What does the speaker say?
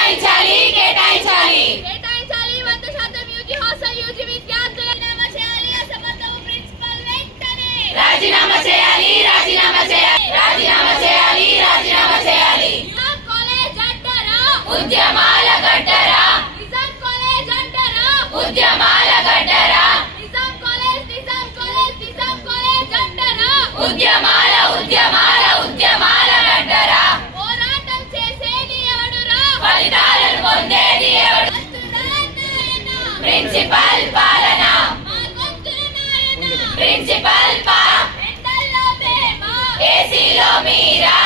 కేటాయించాలి కేటాయించాలి కేటాయించాలి 100% యూజీ హాస్టల్ యూజీ విద్యార్థుల రాజీనామా చేయాలి అసమర్థ ప్రిన్సిపల్ వెంటనే రాజీనామా చేయాలి రాజీనామా చేయాలి రాజీనామా చేయాలి రాజీనామా చేయాలి నిజాం కాలేజ్ అంటారా ఉద్యమాల గడ్డరా నిజాం కాలేజ్ అంటారా ఉద్యమాల గడ్డరా నిజాం కాలేజ్ అంటారా ఉద్యమాల ఉద్యమాల ఉద్యమాల గడ్డరా పోరాటం చేసేది ఎవడురా ఫలితాలను పొందేది ఎవడు ప్రిన్సిపల్ పాలన ప్రిన్సిపల్ పాలన ఏసీలో మీరా